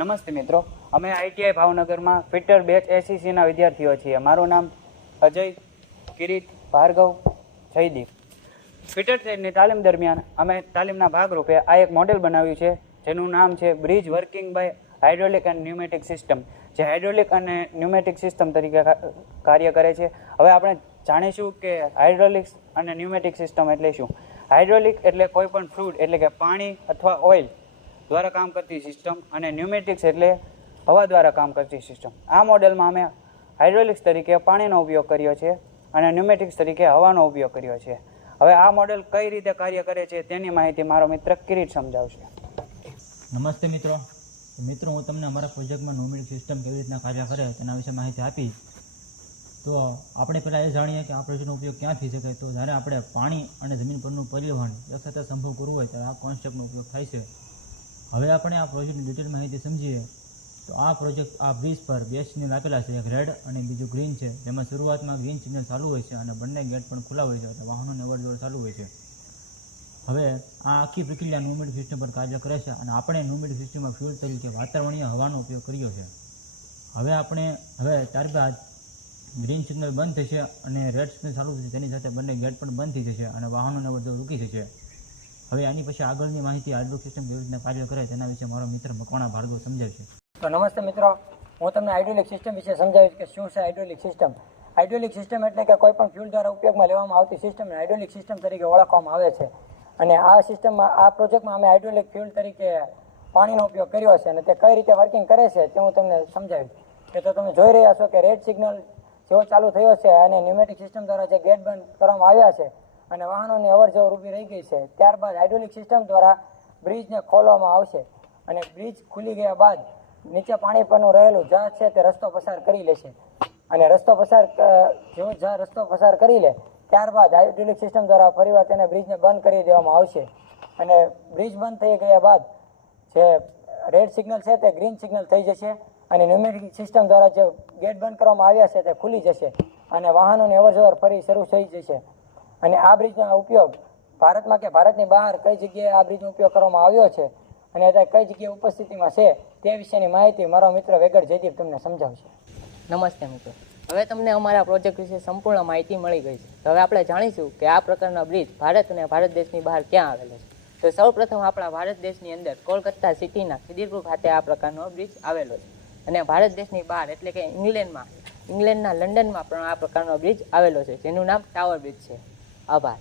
નમસ્તે મિત્રો, અમે આઈટીઆઈ ભાવનગરમાં ફિટર બેચ એસીસીના વિદ્યાર્થીઓ છીએ. મારું નામ અજય, કિરીટ, ભાર્ગવ, જયદીપ. ફિટર ટ્રેડની તાલીમ દરમિયાન અમે તાલીમના ભાગરૂપે આ એક મોડેલ બનાવ્યું છે જેનું નામ છે bridge working by hydraulic and pneumatic system, જે હાઇડ્રોલિક અને ન્યુમેટિક સિસ્ટમ તરીકે કાર્ય કરે છે. હવે આપણે જાણીશું કે હાઇડ્રોલિક્સ અને ન્યુમેટિક સિસ્ટમ એટલે શું. હાઇડ્રોલિક એટલે કોઈ પણ ફ્લુઇડ એટલે કે પાણી અથવા ઓઇલ દ્વારા કામ કરતી સિસ્ટમ, અને ન્યુમેટિક્સ એટલે હવા દ્વારા કામ કરતી સિસ્ટમ. આ મોડેલમાં અમે હાઇડ્રોલિક્સ તરીકે પાણીનો ઉપયોગ કર્યો છે અને ન્યુમેટિક્સ તરીકે હવાનો ઉપયોગ કર્યો છે. હવે આ મોડેલ કઈ રીતે કાર્ય કરે છે તેની માહિતી મારો મિત્ર કિરીટ સમજાવશે. નમસ્તે મિત્રો, હું તમને અમારા પ્રોજેક્ટમાં ન્યુમેટિક સિસ્ટમ કેવી રીતના કાર્ય કરે તેના વિશે માહિતી આપીશ. તો આપણે પહેલાં એ જાણીએ કે આ પ્રોજેક્ટનો ઉપયોગ ક્યાં થઈ શકે. તો જ્યારે આપણે પાણી અને જમીન પરનું પરિવહન એક સાથે સંભવ કરવું હોય ત્યારે આ કોન્સેપ્ટનો ઉપયોગ થાય છે. હવે આપણે આ પ્રોજેક્ટની ડિટેલ માહિતી સમજીએ તો આ પ્રોજેક્ટ આ બ્રિજ પર બે સિગ્નલ આપેલા છે, એક રેડ અને બીજું ગ્રીન છે. જેમાં શરૂઆતમાં ગ્રીન સિગ્નલ ચાલુ હોય છે અને બંને ગેટ પણ ખુલ્લા હોય છે, એટલે વાહનોની અવરજવર ચાલુ હોય છે. હવે આ આખી પ્રક્રિયા ન્યુમેટિક સિસ્ટમ પર કાર્ય કરે છે અને આપણે ન્યુમેટિક સિસ્ટમમાં ફ્યુલ તરીકે વાતાવરણીય હવાનો ઉપયોગ કર્યો છે. હવે ત્યારબાદ ગ્રીન સિગ્નલ બંધ થશે અને રેડ સિગ્નલ ચાલુ થશે, તેની સાથે બંને ગેટ પણ બંધ થઈ જશે અને વાહનોને અવરજવર રૂકી જશે. હવે આની પછી આગળની માહિતી હાઇડ્રોલિક સિસ્ટમ કેવી રીતના કાર્ય કરે તેના વિશે મારો મિત્ર મકવાણા ભાર્ગવ સમજાવશે. તો નમસ્તે મિત્રો, હું તમને હાઇડ્રોલિક સિસ્ટમ વિશે સમજાવીશ કે શું છે હાઇડ્રોલિક સિસ્ટમ. હાઇડ્રોલિક સિસ્ટમ એટલે કે કોઈ પણ ફ્યુલ દ્વારા ઉપયોગમાં લેવામાં આવતી સિસ્ટમને હાઇડ્રોલિક સિસ્ટમ તરીકે ઓળખવામાં આવે છે. અને આ સિસ્ટમમાં, આ પ્રોજેક્ટમાં અમે હાઇડ્રોલિક ફ્યુલ તરીકે પાણીનો ઉપયોગ કર્યો છે અને તે કઈ રીતે વર્કિંગ કરે છે તે હું તમને સમજાવીશ. કે તો તમે જોઈ રહ્યા છો કે રેડ સિગ્નલ જેવો ચાલુ થયો છે અને ન્યુમેટિક સિસ્ટમ દ્વારા જે ગેટ બંધ કરવામાં આવ્યા છે અને વાહનોની અવરજવર ઊભી રહી ગઈ છે. ત્યારબાદ હાઇડ્રોલિક સિસ્ટમ દ્વારા બ્રિજને ખોલવામાં આવશે અને બ્રિજ ખુલી ગયા બાદ નીચે પાણી પરનું રહેલું જહાજ છે તે રસ્તો પસાર કરી લેશે અને રસ્તો પસાર કરી લે ત્યારબાદ હાઇડ્રોલિક સિસ્ટમ દ્વારા ફરીવાર તેને બ્રિજને બંધ કરી દેવામાં આવશે અને બ્રિજ બંધ થઈ ગયા બાદ જે રેડ સિગ્નલ છે તે ગ્રીન સિગ્નલ થઈ જશે અને ન્યુમેટિક સિસ્ટમ દ્વારા જે ગેટ બંધ કરવામાં આવ્યા છે તે ખુલી જશે અને વાહનોની અવરજવર ફરી શરૂ થઈ જશે. અને આ બ્રિજનો ઉપયોગ ભારતમાં કે ભારતની બહાર કઈ જગ્યાએ આ બ્રિજનો ઉપયોગ કરવામાં આવ્યો છે અને અત્યારે કઈ જગ્યાએ ઉપસ્થિતિમાં છે તે વિશેની માહિતી મારો મિત્ર વેગડ જયદીપ તમને સમજાવશે. નમસ્તે મિત્રો, હવે તમને અમારા પ્રોજેક્ટ વિશે સંપૂર્ણ માહિતી મળી ગઈ છે. તો હવે આપણે જાણીશું કે આ પ્રકારના બ્રિજ ભારત અને ભારત દેશની બહાર ક્યાં આવેલો છે. તો સૌપ્રથમ આપણા ભારત દેશની અંદર કોલકાતા સિટીના ખિદીરપુર ખાતે આ પ્રકારનો બ્રિજ આવેલો છે. અને ભારત દેશની બહાર એટલે કે ઇંગ્લેન્ડના લંડનમાં પણ આ પ્રકારનો બ્રિજ આવેલો છે, જેનું નામ ટાવર બ્રિજ છે. આભાર.